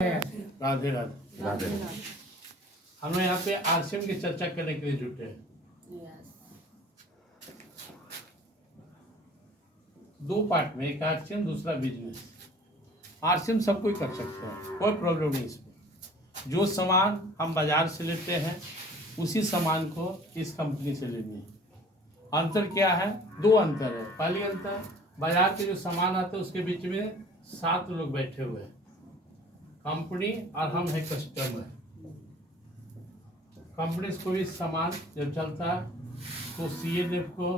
राधे राधे। राधे हम लोग यहाँ पे आरसीएम की चर्चा करने के लिए जुटे हैं। दो पार्ट में, एक आरसीएम दूसरा बिजनेस। आरसीएम सब कोई कर सकते हैं, कोई प्रॉब्लम नहीं इसमें। जो सामान हम बाजार से लेते हैं उसी सामान को इस कंपनी से लेनी है। अंतर क्या है? दो अंतर है। पहली अंतर, बाजार के जो सामान आते हैं उसके बीच में 7 लोग बैठे हुए हैं, कंपनी और हम है कस्टमर। कंपनी से कोई सामान जब चलता है तो सीएनएफ को,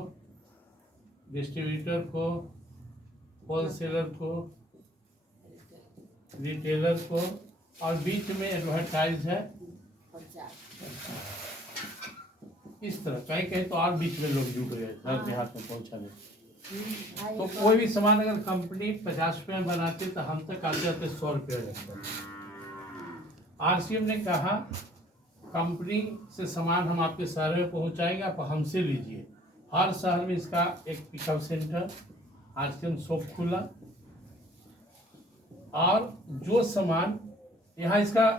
डिस्ट्रीब्यूटर को, होलसेलर को, रिटेलर को, और बीच में एडवर्टाइज है इस तरह। कहीं कहीं तो और बीच में लोग जुड़ गए हर देहात में पहुंचाने। तो कोई भी सामान अगर कंपनी 50 रुपये में बनाती तो हम तक आते आते 100 रुपये लगता। आरसीएम ने कहा कंपनी से सामान हम आपके शहर में पहुंचाएंगे, आप हमसे लीजिए। हर शहर में इसका एक पिकअप सेंटर आरसीएम शॉप खुला, और जो सामान यहाँ इसका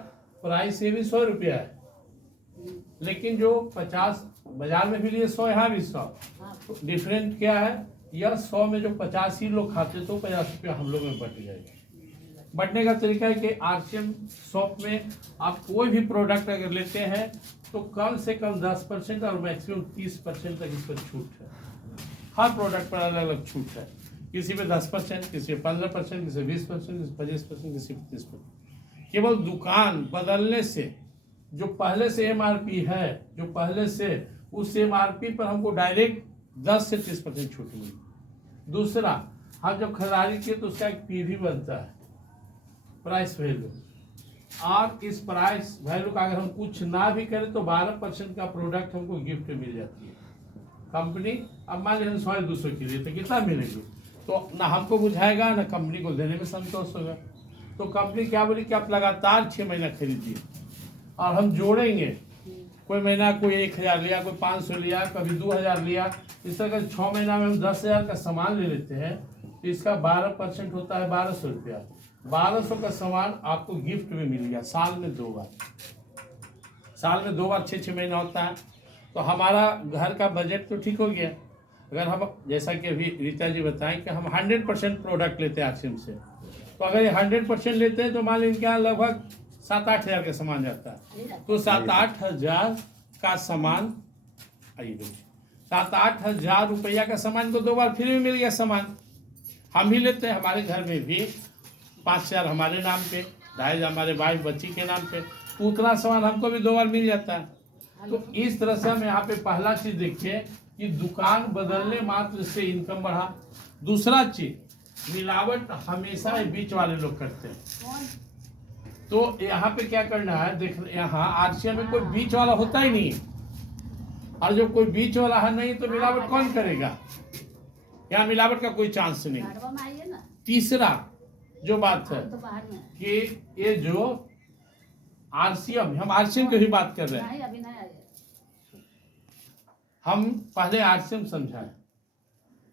प्राइस ये भी 100 रुपया है, लेकिन जो 50 बाजार में भी लिए 100, यहाँ भी 100। तो डिफरेंट क्या है? यह 100 में जो 50 ही लोग खाते तो 50 रुपया हम लोग में बट जाएगा। बटने का तरीका है कि आरसीएम शॉप में आप कोई भी प्रोडक्ट अगर लेते हैं तो कम से कम 10% और मैक्सिमम 30% तक इस पर छूट है। हर प्रोडक्ट पर अलग अलग छूट है। किसी पे 10%, किसी पे 15%, किसी पे 20%, किसी पे 25%, किसी पे 30%। केवल दुकान बदलने से जो पहले से एमआरपी है, जो पहले से उस एमआरपी पर हमको डायरेक्ट 10 से 30% छूट मिली। दूसरा, हम जब खरीदारी किए तो उसका एक पीवी बनता है, प्राइस वैल्यू, और इस प्राइस वैल्यू का अगर हम कुछ ना भी करें तो 12% का प्रोडक्ट हमको गिफ्ट में मिल जाती है। कंपनी अब मान लीजिए 100-200 के लिए तो कितना मिलेगी? तो ना हमको बुझाएगा ना कंपनी को देने में संतोष होगा। तो कंपनी क्या बोली कि आप लगातार 6 महीना खरीदिए और हम जोड़ेंगे। कोई महीना कोई 1000 लिया, कोई 500 लिया, कभी 2000 लिया। इस तरह का 6 महीना में हम 10,000 का सामान ले लेते हैं तो इसका 12% होता है 1200 रुपया। 1200 का सामान आपको गिफ्ट में मिल गया साल में 2 बार। साल में 2 बार 6-6 महीना होता है। तो हमारा घर का बजट तो ठीक हो गया। अगर हम, जैसा कि अभी रीता जी बताएं कि हम 100% प्रोडक्ट लेते हैं आरसीएम से, तो अगर ये 100% लेते हैं तो मान लीजिए क्या लगभग 7-8 हज़ार का सामान जाता है। तो 7-8 हज़ार का सामान, आइए 7-8 हज़ार रुपया का सामान को 2 बार फ्री में मिल गया। सामान हम ही लेते हैं, हमारे घर में भी 5,000 हमारे नाम पे, 2,500 हमारे भाई बच्ची के नाम पे, तो उतना सामान हमको भी 2 बार मिल जाता है। तो इस तरह से हम यहाँ पे पहला चीज देखिए कि दुकान बदलने मात्र से इनकम बढ़ा। दूसरा चीज, मिलावट हमेशा बीच वाले लोग करते हैं। तो यहाँ पे क्या करना है, देख, यहाँ आरसीएम में कोई बीच वाला होता ही नहीं, और जब कोई बीच वाला है नहीं तो मिलावट कौन करेगा? यहाँ मिलावट का कोई चांस नहीं। तीसरा जो बात है कि ये जो आरसीएम, हम आरसीएम की भी बात कर रहे हैं, हम पहले आरसीएम समझाएं।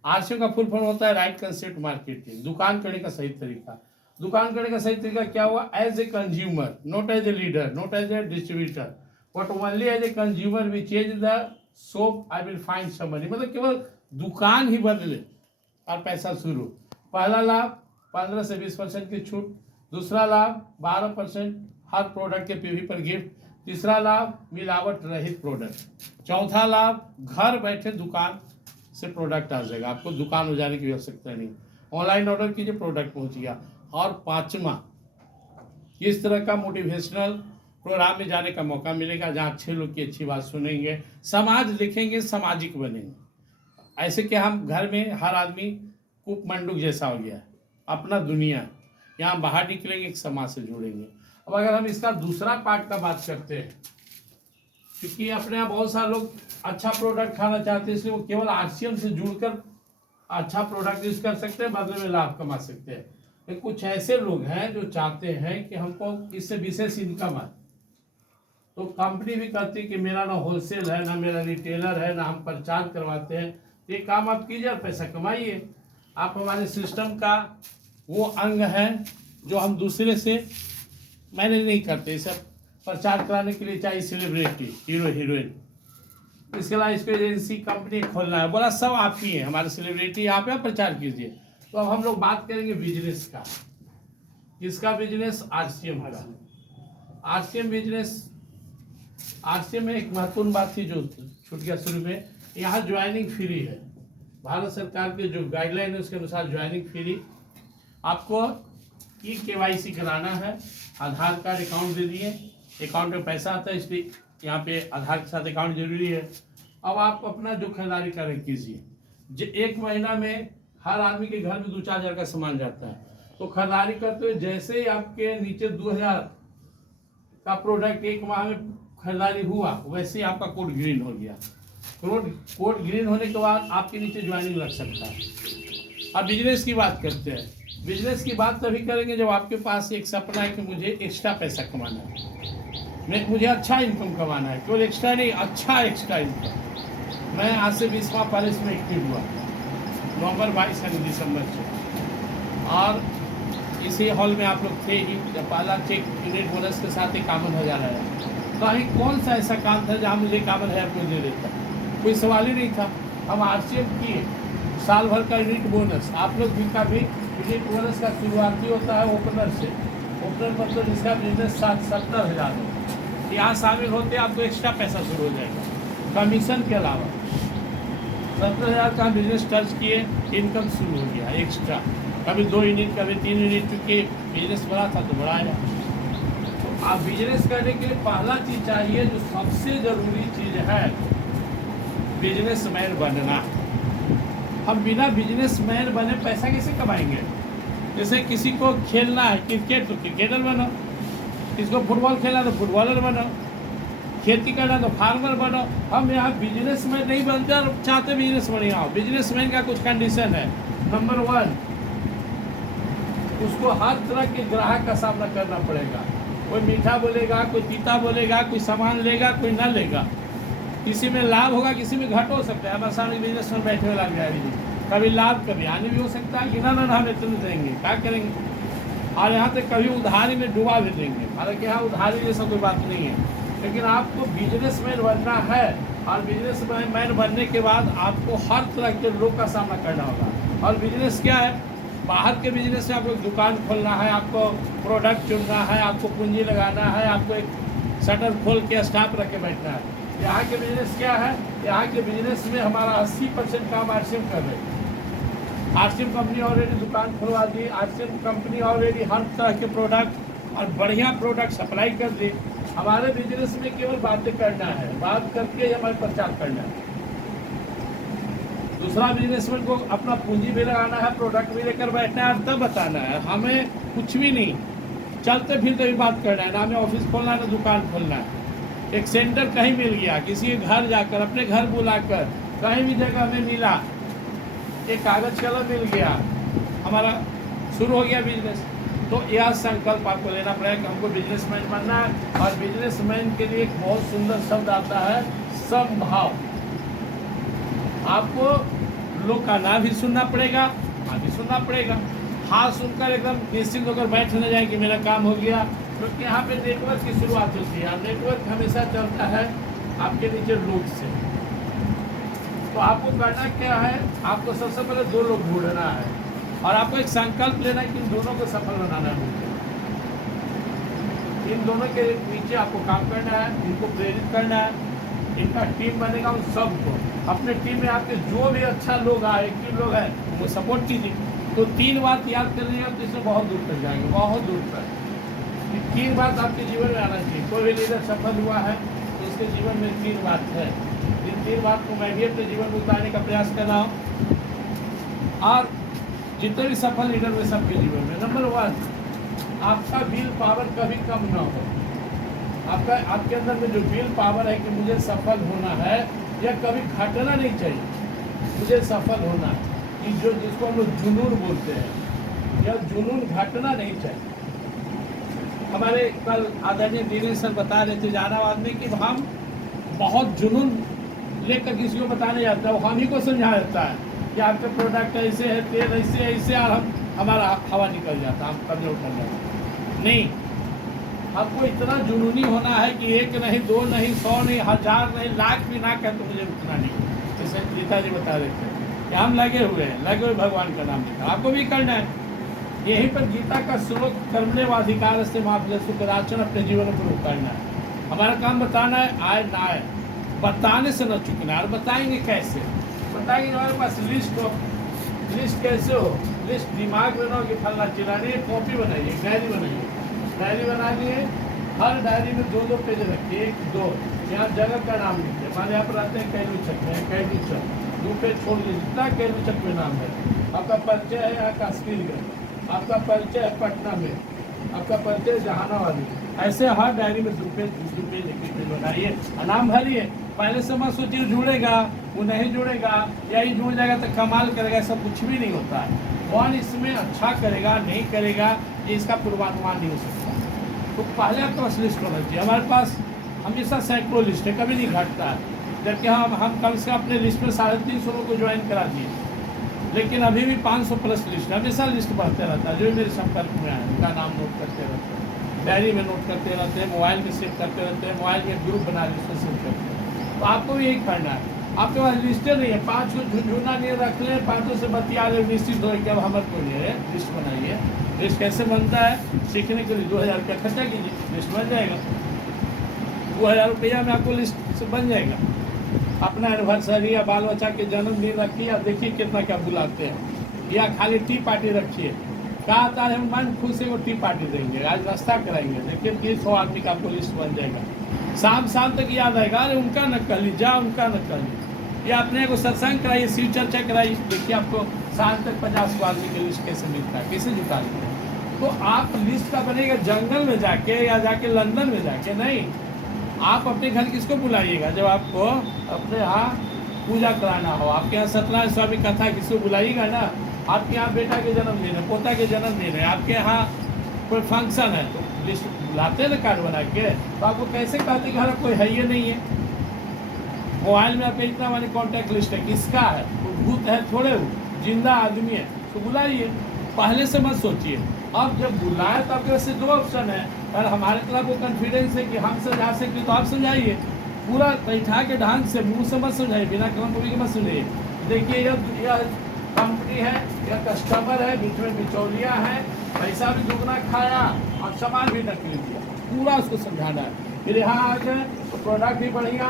आरसीएम का फुल फॉर्म होता है राइट कंसेप्ट मार्केटिंग, दुकान करने का सही तरीका। दुकान करने का सही तरीका क्या हुआ? As a consumer, not as a leader, not as a distributor, but only as a consumer we change the soap I will find some money. मतलब केवल दुकान ही बदले और पैसा शुरू। पहला लाभ 15 से 20% की छूट। दूसरा लाभ 12% हर प्रोडक्ट के पीवी पर गिफ्ट। तीसरा लाभ मिलावट रहित प्रोडक्ट। चौथा लाभ घर बैठे दुकान से प्रोडक्ट आ जाएगा, आपको दुकान में जाने की आवश्यकता नहीं। ऑनलाइन ऑर्डर कीजिए, प्रोडक्ट पहुंच गया। और 5वां, इस तरह का मोटिवेशनल प्रोग्राम में जाने का मौका मिलेगा जहां अच्छे लोग की अच्छी बात सुनेंगे, समाज लिखेंगे, सामाजिक बनेंगे। ऐसे कि हम घर में हर आदमी कूप मंडूक जैसा हो गया है, अपना दुनिया। यहाँ बाहर निकलेंगे, एक समाज से जुड़ेंगे। अब अगर हम इसका दूसरा पार्ट का बात करते हैं, क्योंकि अपने यहाँ बहुत सारे लोग अच्छा प्रोडक्ट खाना चाहते हैं, इसलिए वो केवल आरसीएम से जुड़कर अच्छा प्रोडक्ट यूज कर सकते हैं, बदले में लाभ कमा सकते हैं। लेकिन कुछ ऐसे लोग हैं जो चाहते हैं कि हमको इससे विशेष इनकम है, तो कंपनी भी कहती है कि मेरा ना होलसेल है, ना मेरा रिटेलर है, ना हम प्रचार करवाते हैं। ये काम आप कीजिए और पैसा कमाइए। आप हमारे सिस्टम का वो अंग है जो हम दूसरे से मैनेज नहीं करते, सब प्रचार कराने के लिए चाहिए सेलिब्रिटी, हीरो हीरोइन। इसके अलावा इसको एजेंसी कंपनी खोलना है, बोला सब आप ही हैं, हमारे सेलिब्रिटी यहाँ पे प्रचार कीजिए। तो अब हम लोग बात करेंगे बिजनेस का। किसका बिजनेस? आरसीएम का। आरसीएम बिजनेस, आरसीएम में एक महत्वपूर्ण बात थी जो छूट गया शुरू में, यहाँ ज्वाइनिंग फ्री है। भारत सरकार के जो गाइडलाइन है उसके अनुसार ज्वाइनिंग फ्री। आपको KYC कराना है, आधार कार्ड, अकाउंट दे दिए, अकाउंट में पैसा आता है, इसलिए यहाँ पे आधार के साथ अकाउंट जरूरी है। अब आप अपना जो खरीदारी करें कीजिए। एक महीना में हर आदमी के घर में 2-4 हज़ार का सामान जाता है, तो खरीदारी करते हुए जैसे ही आपके नीचे 2000 का प्रोडक्ट एक माह में खरीदारी हुआ, वैसे ही आपका कोड ग्रीन हो गया। कोड ग्रीन होने के बाद आपके नीचे ज्वाइनिंग लग सकता है। अब बिजनेस की बात करते हैं। बिजनेस की बात तभी करेंगे जब आपके पास एक सपना है कि मुझे एक्स्ट्रा पैसा कमाना है, मुझे अच्छा इनकम कमाना है, केवल एक्स्ट्रा नहीं, अच्छा एक्स्ट्रा इनकम। मैं आज से 20 माह पहले इसमें एक्टिव हुआ, नवंबर 22 यानी दिसंबर से, और इसी हॉल में आप लोग थे ही जब पहला चेक यूनिट बोनस के साथ 51,000 आया। कहीं कौन सा ऐसा काम था जहाँ मुझे 51,000 को दे देता? कोई सवाल ही नहीं था। हम आरसीएम किए, साल भर का यूनिट बोनस। आप लोग भी का भी यूनिट बोनस का शुरुआती होता है ओपनर से। ओपनर मतलब जिसका बिजनेस 70,000 हो, यहाँ शामिल होते आपको एक्स्ट्रा पैसा शुरू हो जाएगा कमीशन के अलावा। 70,000 का बिजनेस टच किए, इनकम शुरू हो गया एक्स्ट्रा। कभी 2 यूनिट, कभी 3 यूनिट, चूँकि बिजनेस बड़ा था तो बढ़ाया। तो आप बिजनेस करने के लिए पहला चीज़ चाहिए, जो सबसे ज़रूरी चीज़ है, बिजनेसमैन बनना। हम बिना बिजनेसमैन बने पैसा कैसे कमाएंगे? जैसे किसी को खेलना है क्रिकेट तो क्रिकेटर बनो, किसी को फुटबॉल खेलना तो फुटबॉलर बनो, खेती करना तो फार्मर बनो। हम यहाँ बिजनेसमैन नहीं बनते और चाहते बिजनेस बढ़िया हो। बिजनेसमैन का कुछ कंडीशन है। नंबर 1, उसको हर तरह के ग्राहक का सामना करना पड़ेगा। कोई मीठा बोलेगा, कोई तीता बोलेगा, कोई सामान लेगा, कोई ना लेगा, किसी में लाभ होगा, किसी में घट हो सकता है। हमारे सामने बिजनेस में बैठे हुए लग जाएगी, कभी लाभ कभी हानि भी हो सकता है कि ना हम इतने देंगे, क्या करेंगे। और यहाँ तक कभी उधारी में डुबा भी देंगे। हालांकि यहाँ उधारी जैसा कोई बात नहीं है, लेकिन आपको बिजनेसमैन बनना है। और बिजनेसमैन बनने के बाद आपको हर तरह के लोग का सामना करना होगा। और बिजनेस क्या है? बाहर के बिजनेस में आपको दुकान खोलना है, आपको प्रोडक्ट चुनना है, आपको पूंजी लगाना है, आपको एक शटर खोल के स्टाफ रख के बैठना है। यहाँ के बिजनेस क्या है? यहाँ के बिजनेस में हमारा 80% काम आरसीएम कर रहे हैं। आरसीएम कंपनी ऑलरेडी दुकान खुलवा दी, आरसीएम कंपनी ऑलरेडी हर तरह के प्रोडक्ट और बढ़िया प्रोडक्ट सप्लाई कर दी। हमारे बिजनेस में केवल बातें करना है, बात करके हमारे प्रचार करना है। दूसरा बिजनेसमैन को अपना पूंजी भी लगाना है, प्रोडक्ट भी लेकर बैठना है और तब बताना है। हमें कुछ भी नहीं, चलते फिरते भी बात करना है। ना हमें ऑफिस खोलना है ना दुकान खोलना है। एक सेंटर कहीं मिल गया, किसी के घर जाकर, अपने घर बुलाकर, कहीं भी जगह हमें मिला, एक कागज कलम मिल गया, हमारा शुरू हो गया बिजनेस। तो यह संकल्प आपको लेना पड़ेगा कि हमको बिजनेसमैन बनना है। और बिजनेसमैन के लिए एक बहुत सुंदर शब्द आता है, समभाव। आपको लोग का ना भी सुनना पड़ेगा, हाँ भी सुनना पड़ेगा। हाँ सुनकर एकदम निश्चिंत होकर बैठ न जाए कि मेरा काम हो गया, क्योंकि यहाँ पे नेटवर्क की शुरुआत होती है। नेटवर्क हमेशा चलता है आपके नीचे लोग से। तो आपको करना क्या है? आपको सबसे पहले 2 लोग ढूंढना है और आपको एक संकल्प लेना है कि इन दोनों को सफल बनाना है। इन दोनों के नीचे आपको काम करना है, इनको प्रेरित करना है, इनका टीम बनेगा। उन सबको अपने टीम में आपके जो भी अच्छा लोग आए, एक्टिव लोग हैं, वो सपोर्ट कीजिए। तो 3 बात याद कर लीजिएगा तो इसमें बहुत दूर तक जाएंगे, बहुत दूर तक। 3 बात आपके जीवन में आना चाहिए। कोई भी लीडर सफल हुआ है तो उसके जीवन में 3 बात है। इन 3 बात को मैं भी अपने जीवन में उतारने का प्रयास कर रहा हूँ और जितने भी सफल लीडर हुए सबके जीवन में। नंबर 1, आपका विल पावर कभी कम ना हो। आपके अंदर में जो विल पावर है कि मुझे सफल होना है, यह कभी घटना नहीं चाहिए। मुझे सफल होना है, कि जिसको हम लोग जुनून बोलते हैं, यह जुनून घटना नहीं चाहिए। हमारे कल आदरणीय दिनेश सर बता रहे थे जहानाबाद में कि हम बहुत जुनून लेकर किसी को बताने जाता है, वो हम ही को समझा देता है कि आपका प्रोडक्ट ऐसे है, तेल ऐसे ऐसे, और हमारा हवा निकल जाता है, हम कमजोर कर जाते हैं। नहीं, आपको इतना जुनूनी होना है कि 1 नहीं 2 नहीं 100 नहीं 1000 नहीं लाख भी ना कहे तो मुझे उतना नहीं। जैसे गीता जी बता देते हैं कि हम लगे हुए हैं, लगे हुए भगवान का नाम लेकर, आपको भी करना है। यहीं पर गीता का श्लोक कर्मणे वाधिकार से माफले सुखराचन अपने जीवन में प्रयोग करना है। हमारा काम बताना है, आए ना आए, बताने से न चुकना है। और बताएंगे कैसे? बताएंगे हमारे पास लिस्ट हो। लिस्ट कैसे हो? लिस्ट दिमाग में रहो कि फलना चिलानी है, कॉपी बनाइए, डायरी बनाइए, डायरी बना लिए, हर डायरी में 2-2 पेज रखिए, 1 2 यहाँ जगह का नाम लिखिए। मान यहाँ पर आते हैं कैलूचक में, कैलूचक 2 पेज छोड़ दीजिए, जितना कैलूचक में नाम है। आपका परिचय है यहाँ काश्मीरगंज, आपका परिचय है पटना में, आपका परिचय जहानाबाद में। ऐसे हर डायरी में 2 पेज 2 पेज 1 पेज बनाइए, नाम भरिए। पहले से मत सोचिए जुड़ेगा, वो नहीं जुड़ेगा, यही जुड़ जाएगा तो कमाल करेगा, सब कुछ भी नहीं होता है। कौन इसमें अच्छा करेगा नहीं करेगा ये इसका पूर्वानुमान नहीं हो सकता। तो पहले आपके पास लिस्ट होना चाहिए। हमारे पास हमेशा सैकड़ों लिस्ट है, कभी नहीं घटता है। जबकि हम कम से कम अपने लिस्ट में 350 लोगों को ज्वाइन करा दिए, लेकिन अभी भी 500 प्लस लिस्ट है। हमेशा लिस्ट बढ़ते रहता है। जो मेरे संपर्क में आए उनका नाम नोट करते रहते हैं, डायरी में नोट करते रहते हैं, मोबाइल में सेव करते रहते हैं, मोबाइल में ग्रुप बना के उसमें सेव करते हैं। तो आपको भी यही करना है। आपके पास लिस्टें नहीं है, 5 को झुंझुना नहीं रख लें, 5 से बतिया ले, निश्चित हो कि अब हमारे को लिए लिस्ट बनाइए। लिस्ट कैसे बनता है सीखने के लिए 2000 रुपया खर्चा कीजिए, लिस्ट बन जाएगा। 2000 रुपया में आपको लिस्ट बन जाएगा। अपना एनिवर्सरी या बाल बच्चा के जन्मदिन रखिए, अब देखिए कितना क्या बुलाते हैं। या खाली टी पार्टी रखिए, कहा आता है मन खुद से वो टी पार्टी देंगे, आज नाश्ता कराएंगे, देखिए कि 100 आदमी का आपको लिस्ट बन जाएगा। शाम तक याद आएगा, अरे उनका न कर ली, जा उनका न कर ली। या अपने को सत्संग कराइए, शिव चर्चा कराइए, देखिए आपको शाम तक 50 आदमी की लिस्ट कैसे मिलता है, कैसे जुटा लेते हैं। तो आप लिस्ट का बनेगा जंगल में जाके या जाके लंदन में जाके नहीं। आप अपने घर किसको बुलाइएगा? जब आपको अपने यहाँ पूजा कराना हो, आपके यहाँ सत्यनारायण स्वामी कथा किसको बुलाइएगा ना। आपके यहाँ बेटा के जन्मदिन है, पोता के जन्मदिन है, आपके यहाँ कोई फंक्शन है तो लिस्ट बुलाते हैं ना कार्ड बना के। तो आपको कैसे कहते घर कोई है ये नहीं है। मोबाइल में आपके इतना वाली कॉन्टैक्ट लिस्ट है, किसका है? भूत है थोड़े, जिंदा आदमी है तो बुलाइए। पहले से मत सोचिए। अब जब बुलाए तो आपके पास 2 ऑप्शन है। अगर हमारे तरफ वो कॉन्फिडेंस है कि हम समझा सकते तो आप समझाइए, पूरा बैठा के ढंग से मुंह से मत समझाइए, बिना कभी के मत सुनिए। देखिए यह कंपनी है, यह कस्टमर है, बीच में बिचौलिया है, पैसा भी दुगना खाया और सामान भी नकली दिया, पूरा उसको समझाना है। फिर यहाँ आ जाए तो प्रोडक्ट भी बढ़िया,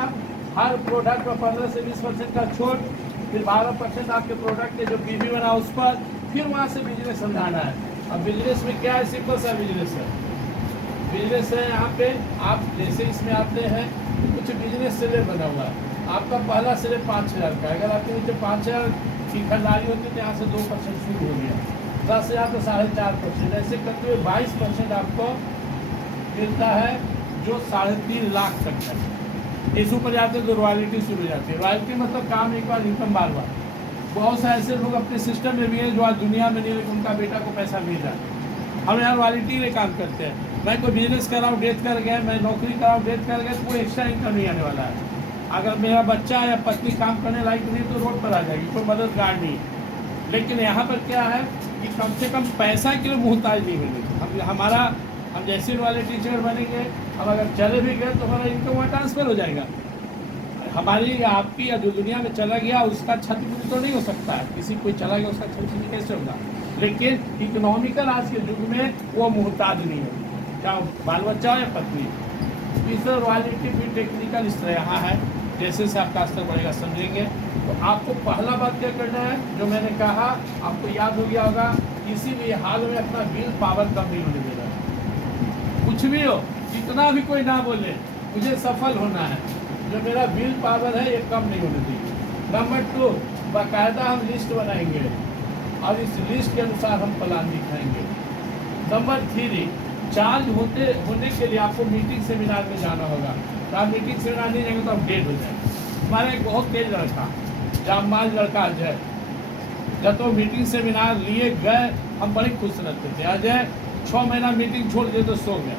हर प्रोडक्ट पर 15 से 20% का छूट, फिर 12% आपके प्रोडक्ट के जो पीवी बना उस पर, फिर वहाँ से बिजनेस समझाना है। अब बिजनेस में क्या है? सिंपल सा बिजनेस है। बिजनेस है यहाँ पे आप जैसे इसमें आते हैं कुछ बिजनेस सेलर बना हुआ है। आपका पहला सेलर 5000 का, अगर आपके नीचे 5000 की खरीदारी होती है तो यहाँ से 2% शुरू हो गया, 10,000 तो 4.5%, ऐसे करते हुए 22% आपको मिलता है, जो 3.5 लाख तक है। इस ऊपर जाते तो रॉयल्टी शुरू हो जाती है। रॉयल्टी मतलब काम एक बार, इनकम बार बार। बहुत से ऐसे लोग अपने सिस्टम में भी हैं जो आज दुनिया में नहीं, लेकिन उनका बेटा को पैसा मिल रहा है। हम यहाँ रॉयल्टी में काम करते हैं। मैं कोई बिजनेस कर रहा हूँ, डेथ कर गया, मैं नौकरी कर रहा हूँ, डेथ कर गया, तो कोई एक्स्ट्रा इनकम नहीं आने वाला है। अगर मेरा बच्चा या पत्नी काम करने लायक नहीं तो रोड पर आ जाएगी, कोई मददगार नहीं। लेकिन यहाँ पर क्या है कि कम से कम पैसा के लिए मुहताज नहीं मिलेगी। हम जैसे वाले टीचर बनेंगे, हम अगर चले भी गए तो हमारा इनकम वहाँ ट्रांसफर हो जाएगा। हमारी या आपकी या जो दुनिया में चला गया उसका क्षतिपूर्ति तो नहीं हो सकता है, किसी कोई चला गया उसका क्षतिपूर्ति कैसे होगा। लेकिन इकोनॉमिकल आज के युग में वो मुहताज नहीं है, चाहे बाल बच्चा हो या पत्नी। तीसरा रॉयल्टी भी टेक्निकल इस तरह यहाँ है, जैसे से आपका स्तर बढ़ेगा समझेंगे। तो आपको पहला बात क्या करना है, जो मैंने कहा आपको याद हो गया होगा, किसी भी हाल में अपना विल पावर कम नहीं होने देना है। कुछ भी हो, जितना भी कोई ना बोले, मुझे सफल होना है, जो मेरा विल पावर है ये कम नहीं होने देगी। नंबर 2, बाकायदा हम लिस्ट बनाएंगे और इस लिस्ट के अनुसार हम प्लान दिखाएंगे। नंबर 3, चार्ज होने के लिए आपको मीटिंग सेमिनार में जाना होगा। तो आप मीटिंग सेमिनार नहीं जाएंगे तो आप डेट हो जाएंगे। हमारा एक बहुत तेज लड़का, जामबाज लड़का अजय, जब तो मीटिंग सेमिनार लिए गए हम बड़े खुश रहते थे। अजय 6 महीना मीटिंग छोड़ दिए तो सो गया।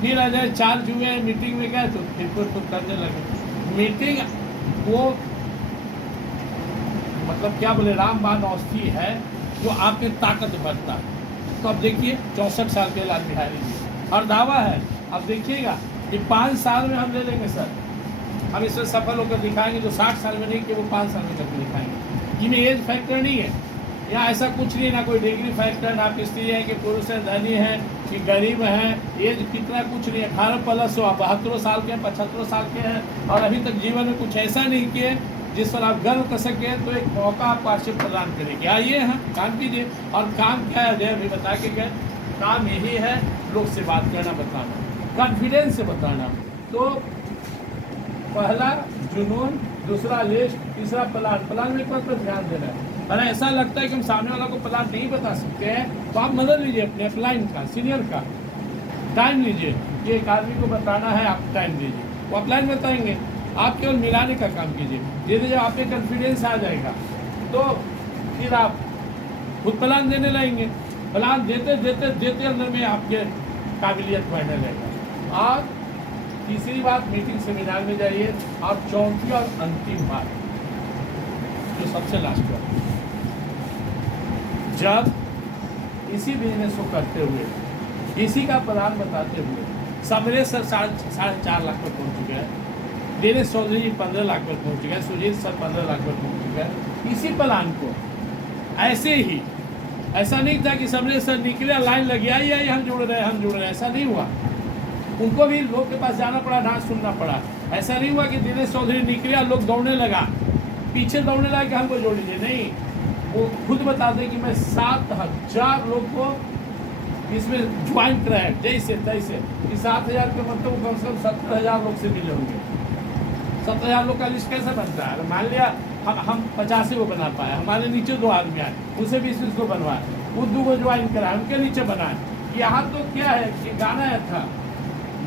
फिर अजय चार्ज हुए, मीटिंग में गए तो फिर करने लगे। मीटिंग वो मतलब क्या बोले, रामबाण औषधि है जो आपकी ताकत बढ़ता है। तो अब देखिए 64 साल के लाल बिहारी जी, और दावा है अब देखिएगा कि 5 साल में हम ले लेंगे सर, हम इसमें सफल होकर दिखाएंगे, जो 60 साल में नहीं कि वो 5 साल में करके दिखाएंगे। इनमें एज फैक्टर नहीं है, यहाँ ऐसा कुछ नहीं, ना कोई डिग्री फैक्टर, ना स्त्री है कि पुरुष है, धनी है कि गरीब है, एज कितना कुछ नहीं है। 18 प्लस हो, 72 साल के हैं, 75 साल के हैं और अभी तक जीवन में कुछ ऐसा नहीं किए जिस पर आप गर्व कर सके, तो एक मौका आपको आशीर्वाद प्रदान करेगी। आइए हाँ, काम कीजिए। और काम क्या है, अजय भी बता के गए, काम यही है लोग से बात करना, बताना, कॉन्फिडेंस से बताना। तो पहला जुनून, दूसरा लिस्ट, तीसरा प्लान। प्लान में एक बात पर ध्यान देना है, अगर ऐसा लगता है कि हम सामने वाला को प्लान नहीं बता सकते हैं तो आप मदद लीजिए अपने अपलाइन का, सीनियर का टाइम लीजिए। ये एक आदमी को बताना है, आप टाइम दीजिए, वो अपलाइन बताएंगे, आप केवल मिलाने का काम कीजिए। धीरे जब आपके कॉन्फिडेंस आ जाएगा तो फिर आप खुद प्लान देने लगेंगे। प्लान देते देते देते अंदर में आपके काबिलियत बढ़ने लगेगा। और तीसरी बात, मीटिंग सेमिनार में जाइए। और चौथी और अंतिम बात, जो सबसे लास्ट बात, जब इसी बिजनेस को करते हुए, इसी का प्लान बताते हुए, समरेश सर 4.5 लाख पर पहुंच चुके हैं, दिनेश चौधरी जी 15 लाख पर पहुंच चुके हैं, सुजीत सर 15 लाख पर पहुंच चुके हैं। इसी प्लान को ऐसे ही, ऐसा नहीं था कि समरेश सर निकले, लाइन लगी आई हम जुड़ रहे हैं, ऐसा नहीं हुआ। उनको भी लोग के पास जाना पड़ा, डांस सुनना पड़ा। ऐसा नहीं हुआ कि दिनेश चौधरी निकले, लोग दौड़ने लगा, पीछे दौड़ने लगा कि हमको जोड़ लीजिए, नहीं। वो खुद बता दें कि मैं 7,000 लोग को इसमें ज्वाइन कराया, जैसे तैसे। 7,000 के मतलब कम से कम 70,000 लोग से मिले होंगे। 70,000 लोग का लिस्ट कैसे बनता है? मान लिया हम 85 को बना पाए, हमारे नीचे 2 आदमी आए, उसे 20 को बनवाए, वो 2 को ज्वाइन कराए, उनके नीचे बनाए। यहाँ तो क्या है कि गाना था,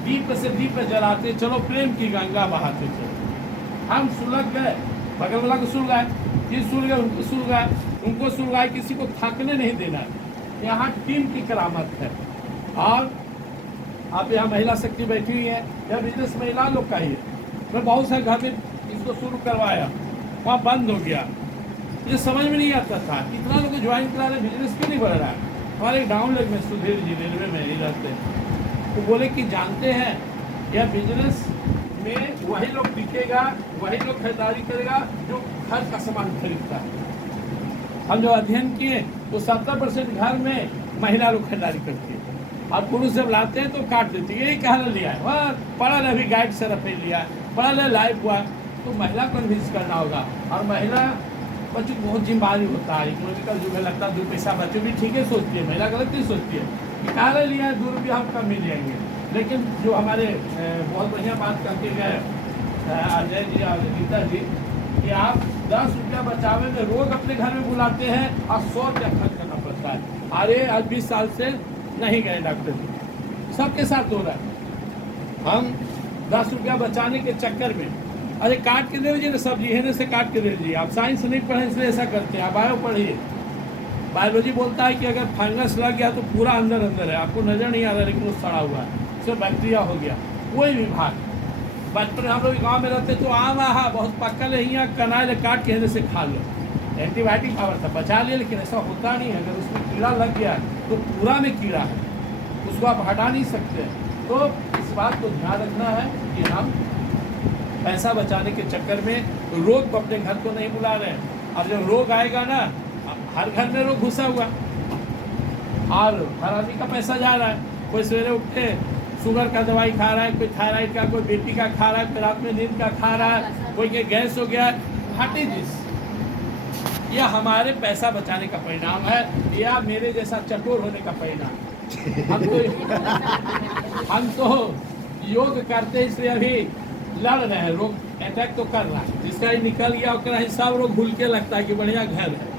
दीप से दीप जलाते चलो, प्रेम की गंगा बहाते चलो। हम सुलग गए, बगल वाला को सुलगाए, फिर सुलगाए, उनको सुलगाए, उनको सुलगाए, किसी को थकने नहीं देना। यहाँ टीम की करामत है। और आप यहाँ महिला शक्ति बैठी हुई है, यह बिजनेस महिला लोग का ही है। मैं बहुत सारे घर में इसको शुरू करवाया, वहाँ बंद हो गया, मुझे समझ में नहीं आता था कितना लोग ज्वाइन करा रहे, बिजनेस क्यों नहीं बढ़ रहा है। हमारे डाउन लेग में सुधीर जी रेलवे में ही रहते हैं, वो बोले कि जानते हैं यह बिजनेस में वही लोग टिकेगा, वही लोग खरीदारी करेगा जो घर का सामान खरीदता है। हम जो अध्ययन किए तो 70% घर में महिला लोग खरीदारी करती है, और पुरुष जब लाते हैं तो काट देती है, यही कहना लिया है, वह पढ़ा ले, अभी गाइड से रफे लिया, पढ़ा ले, लाइव हुआ, तो महिला को कन्विंस करना होगा। और महिला बच्चों को बहुत जिम्मेदारी होता है, इकोनॉमिकल जो है लगता है 2 पैसा बच्चों भी ठीक है सोचती है, महिला गलत नहीं सोचती है कि कहा लिया है 2 रुपया हम कम मिल जाएंगे। लेकिन जो हमारे बहुत बढ़िया बात करके गए अजय जी और गीता जी कि आप 10 रुपया बचावे में रोज अपने घर में बुलाते हैं और 100 रुपया खर्च करना पड़ता है। अरे आज 20 साल से नहीं गए डॉक्टर जी, सबके साथ हो रहा है। हम 10 रुपया बचाने के चक्कर में, अरे काट के दे दीजिए ना सब्जी, हेने से काट के दे दीजिए। आप साइंस नहीं पढ़े इसलिए ऐसा करते हैं, आप बायो पढ़िए। बायोलॉजी बोलता है कि अगर फंगस लग गया तो पूरा अंदर है, आपको नजर नहीं आ रहा लेकिन वो सड़ा हुआ है, उसमें बैक्टीरिया हो गया। कोई विभाग, बचपन हम लोग गाँव में रहते तो आम आहा बहुत पक्कल है, यहाँ कनाल काट के हेने से खा लो, एंटीबायोटिक पावर था, बचा लिया। लेकिन ऐसा होता नहीं है, अगर उसमें कीड़ा लग गया तो पूरा में कीड़ा है, उसको आप हटा नहीं सकते। तो इस बात को ध्यान रखना है कि हम पैसा बचाने के चक्कर में रोग को अपने घर को नहीं बुला रहे हैं। अब जब रोग आएगा ना, हर घर में रोग घुसा हुआ और हर आदमी का पैसा जा रहा है। कोई सवेरे उठ के शुगर का दवाई खा रहा है, कोई थायराइड का, कोई बीपी का खा रहा है, कोई रात में नींद का खा रहा है, कोई के गैस हो गया। What is this? यह हमारे पैसा बचाने का परिणाम है या मेरे जैसा चटोर होने का परिणाम? हम तो योग करते इसलिए अभी लड़ रहे हैं, रोग अटैक तो कर रहा है, जिसका ही निकल गया उसका ही सब रोग भूल के लगता है कि बढ़िया घर है।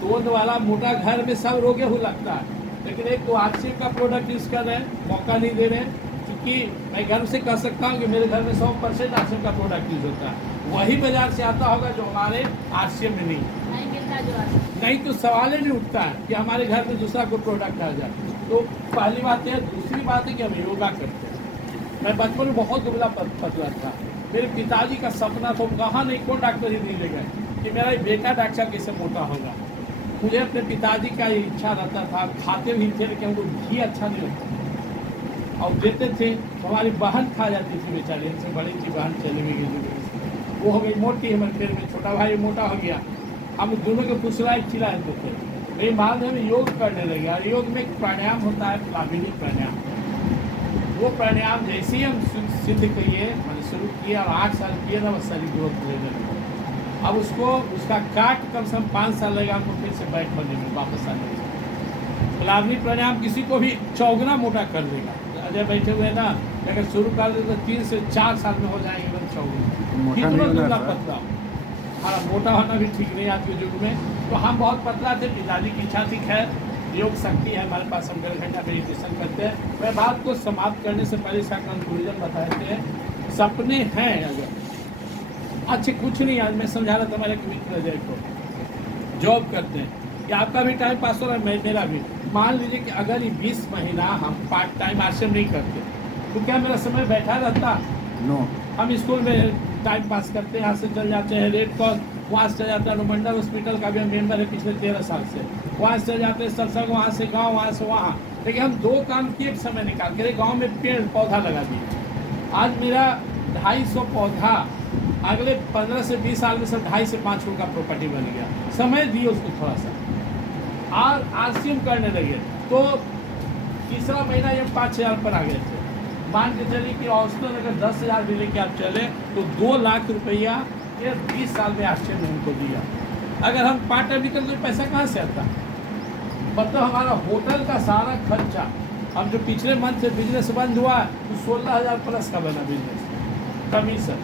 तोड़ वाला मोटा घर में सब रोगे हो लगता है, लेकिन एक तो आरसीएम का प्रोडक्ट यूज कर रहे हैं, मौका नहीं दे रहे हैं। क्योंकि मैं गर्व से कह सकता हूँ कि मेरे घर में 100% आरसीएम का प्रोडक्ट यूज होता है, वही बाजार से आता होगा जो हमारे आरसीएम में नहीं मिलता, जो नहीं तो सवाल ही नहीं उठता है कि हमारे घर में दूसरा कोई प्रोडक्ट आ जाए। तो पहली बात है। दूसरी बात है कि हम योगा करते हैं। मैं बचपन में बहुत दुबला पतला था, मेरे पिताजी का सपना था, कहाँ नहीं कौन डॉक्टर ही नहीं ले गए कि मेरा बेटा डॉक्टर कैसे मोटा होगा। मुझे अपने पिताजी का इच्छा रहता था, खाते भी थे लेकिन हमको घी अच्छा नहीं लगता, और देते थे तो हमारी बहन खा जाती थी बेचारी, हमसे बड़ी थी बहन, चली भी गई, वो हो गई मोटी, हमारे पेट में छोटा भाई मोटा हो गया, हम दोनों के फुसलाए चिल्लाते थे। लेकिन बाद में हम योग करने लगे, और योग में एक प्राणायाम होता है प्लाविनी प्राणायाम, वो प्राणायाम जैसे ही हम सिद्ध किए, मैंने शुरू किया और 8 साल किए ना, वो शरीर ग्रोथ लेने लगे। अब उसका काट कम से कम 5 साल लगेगा हमको फिर से बैक होने में, वापस आने में। प्लावनी प्राणायाम किसी को भी चौगुना मोटा कर देगा। अजय बैठे हुए ना, अगर शुरू कर दे तो 3 से 4 साल में हो जाएंगे बस चौगुना, कितना दुबला पतला। हाँ, मोटा होना भी ठीक नहीं आज के युग में। तो हम बहुत पतला थे, पिताजी की इच्छा थी, खैर योग शक्ति है हमारे पास, हम 1.5 घंटा मेडिटेशन करते हैं। मैं बात को समाप्त करने से पहले इसका कंक्लूजन बताते हैं। सपने हैं अगर अच्छे, कुछ नहीं, आज मैं समझा रहा था मेरे एक मित्र अजय को, जॉब करते हैं, कि आपका भी टाइम पास हो रहा है, मेरा भी। मान लीजिए कि अगर ये 20 महीना हम पार्ट टाइम आश्रम नहीं करते तो क्या मेरा समय बैठा रहता? नो। हम स्कूल में टाइम पास करते हैं, यहाँ से चल जाते हैं रेड क्रॉस, वहाँ से चल जाता है अनुमंडल हॉस्पिटल का भी हम मेंबर है पिछले 13 साल से, वहाँ से चल जाते हैं सत्संग, वहाँ से गाँव, वहाँ से वहाँ। लेकिन हम 2 काम किए एक समय निकाल के, गाँव में पेड़ पौधा लगा दिए। आज मेरा 250 पौधा अगले 15 से 20 साल में सब 2.5 से 5 करोड़ का प्रॉपर्टी बन गया। समय दिए उसको थोड़ा सा, और आरसीएम करने लगे तो तीसरा महीना ये 5,000 पर आ गए थे। मान के चलिए कि औसतन अगर 10,000 भी लेके आप चले तो 2 लाख रुपया ये 20 साल में आरसीएम ने उनको दिया। अगर हम पार्ट टाइम निकल तो पैसा कहाँ से आता? मतलब हमारा होटल का सारा खर्चा, अब जो पिछले मंथ से बिजनेस बंद हुआ तो 16,000 प्लस का बना बिजनेस कमीशन।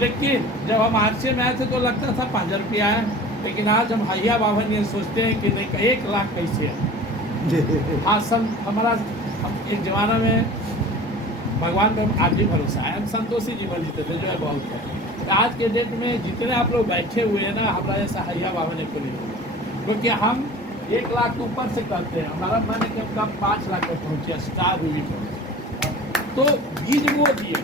लेकिन जब हम आरसीए में आए थे तो लगता था 5,000 रुपया है, लेकिन आज हम हैया बाबा ने सोचते हैं कि नहीं 1 लाख कैसे है। आज हमारा एक जमाना में भगवान में आज भी भरोसा है, हम संतोषी जीवन जीते थे, जो है बहुत है। आज के डेट में जितने आप लोग बैठे हुए हैं ना, हमारा जैसा हैया बाबा ने को नहीं, क्योंकि हम 1 लाख के ऊपर से करते हैं। हमारा मन है कि हम कम 5 लाख पर पहुँचे, स्टार भी पहुँचे। तो बीज वो दिए,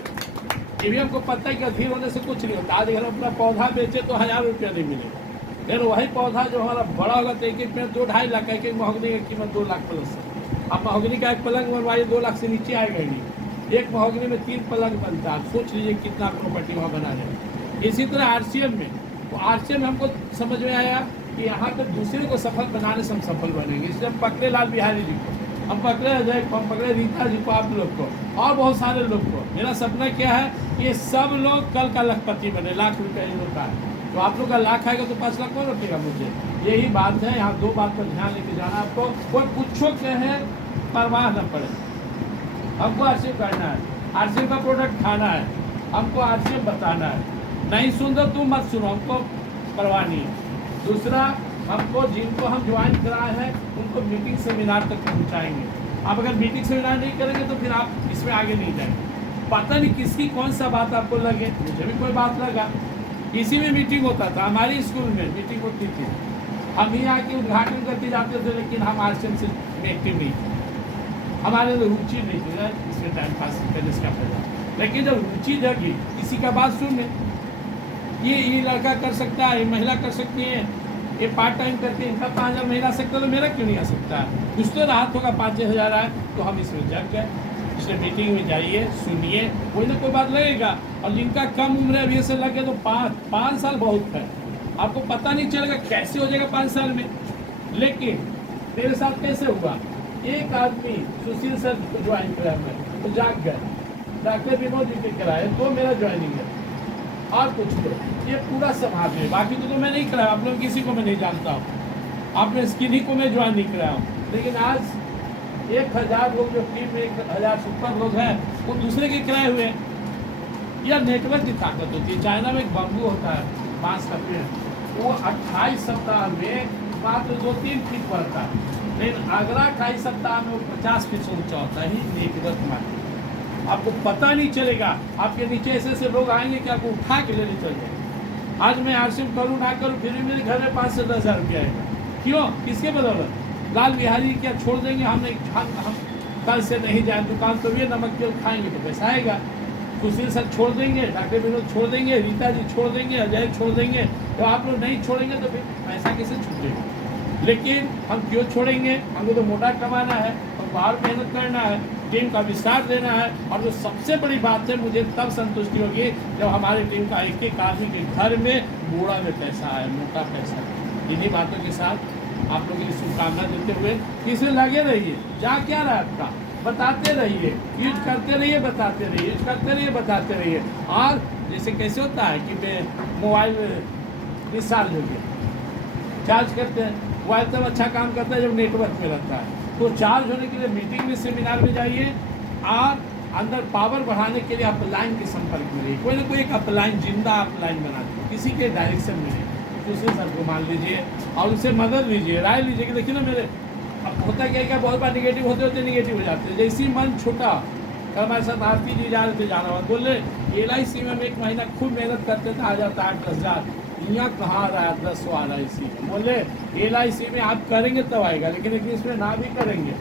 ये भी हमको पता है कि अधीर होने से कुछ नहीं होता। आज अगर अपना पौधा बेचे तो 1,000 रुपया नहीं मिलेगा, फिर वही पौधा जो हमारा बड़ा होगा तो एक पेड़ 2-2.5 लाख का, एक महोगनी की कीमत 2 लाख प्लस है। अब महोगनी का एक पलंग बनवाइए 2 लाख से नीचे आएगा ही नहीं। एक महोगनी में 3 पलंग बनता है, आप सोच लीजिए कितना प्रॉपर्टी वहाँ बना रहे। इसी तरह आरसीएम में, तो आरसीएम में हमको समझ में आया कि यहाँ पर दूसरे को सफल बनाने से हम सफल बनेंगे। इसलिए हम पकड़े लाल बिहारी जी को, हम पकड़े अजय को, हम पकड़े रीता जी को, आप लोग को और बहुत सारे लोग को। मेरा सपना क्या है, ये सब लोग कल का लखपति बने, लाख रुपया इन लोग का है। तो आप लोग का लाख आएगा तो 5 लाख कौन रखेगा मुझे? यही बात है। यहाँ 2 बात पर ध्यान लेके जाना आपको, कोई पूछो कहे परवाह न पड़े। हमको आरसीएम करना है, आरसीएम का प्रोडक्ट खाना है, हमको आरसीएम बताना है। नहीं सुन दो तुम मत सुनो, हमको परवाह नहीं है। दूसरा, हमको जिनको हम ज्वाइन कराए हैं उनको मीटिंग सेमिनार तक पहुँचाएंगे। आप अगर मीटिंग सेमिनार नहीं करेंगे तो फिर आप इसमें आगे नहीं जाएंगे। पता नहीं किसकी कौन सा बात आपको लगे, मुझे भी कोई बात लगा। इसी में मीटिंग होता था, हमारी स्कूल में मीटिंग होती थी, हम ही आके उद्घाटन करके जाते थे, लेकिन हम आरसीएम से एक्टिव नहीं थे, हमारे रुचि नहीं थी इसमें टाइम पास करने का फायदा। लेकिन जब रुचि जगी, किसी का बात सुने, ये लड़का कर सकता है, ये महिला कर सकती है, ये पार्ट टाइम करके इनका 5,000 महीना आ सकता है, तो मेरा क्यों नहीं आ सकता है? कुछ तो राहत होगा, 5,000 आए तो हम इसमें जग गए। इसलिए मीटिंग में जाइए, सुनिए, कोई ना कोई बात लगेगा। और जिनका कम उम्र है अभी से लगे तो 5 साल बहुत है, आपको पता नहीं चलेगा कैसे हो जाएगा 5 साल में। लेकिन मेरे साथ कैसे हुआ, एक आदमी सुशील सर को ज्वाइन कराया, मैं तो जाग गए, डॉक्टर विनोद जी के कराए तो मेरा ज्वाइनिंग है, और कुछ तो ये पूरा समाज है। बाकी तो मैं नहीं कराया, आप लोग किसी को मैं नहीं जानता हूँ, आप में किन्हीं को मैं ज्वाइन नहीं कराया हूँ। लेकिन आज 1,000 लोग जो टीम में 1,000 सुपर लोग हैं, वो दूसरे के कराए हुए हैं। यह नेटवर्क की ताकत होती है। चाइना में एक बम्बू होता है, बांस का पेड़, वो 28 सप्ताह में मात्र 2-3 फीट बढ़ता है, लेकिन अगला 28 सप्ताह में वो 50 फीट से ऊंचा होता है। नेटवर्क मार्केट आपको पता नहीं चलेगा, आपके नीचे ऐसे ऐसे लोग आएंगे कि आपको उठा के लेने चल जाए। आज मैं आरसीएम करूँ ना करूँ, फिर भी मेरे घर में 5 से 10,000 रुपया आएगा। क्यों? किसके बदौलत? लाल बिहारी क्या छोड़ देंगे? हम कल से नहीं जाए दुकान, तो ये नमक तेल खाएंगे तो पैसा आएगा। सुशील सर छोड़ देंगे, डॉक्टर विनोद छोड़ देंगे, रीता जी छोड़ देंगे, अजय छोड़ देंगे, तो आप लोग नहीं छोड़ेंगे तो फिर पैसा कैसे छूटेगा? लेकिन हम क्यों छोड़ेंगे? हमको तो मोटा कमाना है, तो आपको और मेहनत करना है, टीम का विस्तार देना है। और जो सबसे बड़ी बात है, मुझे तब संतुष्टि होगी जब हमारी टीम का एक एक आदमी के घर में बूढ़ा में पैसा है, मोटा पैसा है। इन्हीं बातों के साथ आप लोगों की शुभकामना देते हुए इसमें लगे रहिए। जा क्या रहा है आपका, बताते रहिए, यूज करते रहिए, बताते रहिए, यूज करते रहिए, बताते रहिए। और जैसे कैसे होता है कि मोबाइल रिचार्ज हो गया, चार्ज करते हैं, मोबाइल तब अच्छा काम करता है जब नेटवर्क में रहता है। तो चार्ज होने के लिए मीटिंग में, सेमिनार में जाइए, और अंदर पावर बढ़ाने के लिए अपलाइन के संपर्क में रहिए। कोई ना कोई एक अपलाइन, जिंदा अपलाइन बना दीजिए, किसी के डायरेक्शन में नहीं, दूसरे सर को मान लीजिए और उनसे मदद लीजिए, राय लीजिए कि देखिए ना मेरे, अब होता क्या बहुत बार निगेटिव होते निगेटिव हो जाते हैं। जैसे ही मन छोटा, कल हमारे साथ आरती जी जा रहे थे, जाना हुआ, बोले LIC में हम 1 महीना खूब मेहनत करते थे, आ जाता 8-10 हज़ार, यहाँ कहाँ आ रहा है 10 आ रहा है इसी में। बोले LIC में आप करेंगे तब आएगा, लेकिन इसमें ना भी करेंगे,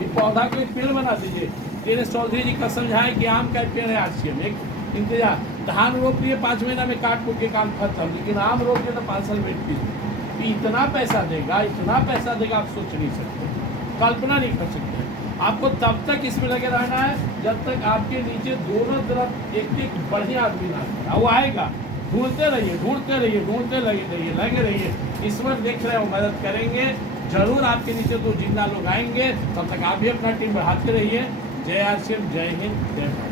ये पौधा को एक पेड़ बना दीजिए। दिनेश चौधरी जी का समझाए कि आम का पेड़ है RCA में, एक इंतजार, धान रोप लिए 5 महीना में काट कूट के काम खत्म, लेकिन आम रोप लिए तो 5 साल वेट कीजिए। इतना पैसा देगा, इतना पैसा देगा, आप सोच नहीं सकते, कल्पना नहीं कर सकते। आपको तब तक इसमें लगे रहना है जब तक आपके नीचे दोनों तरफ एक एक बढ़िया आदमी ना आए। वो आएगा, ढूंढते रहिए, ढूंढते रहिए, ढूंढते रहिए, लगे रहिए। ईश्वर देख रहे हो, मदद करेंगे जरूर। आपके नीचे 2 जिंदा लोग आएंगे, तब तक आप भी अपना टीम बढ़ाते रहिए। जय RCM, जय हिंद, जय भारत।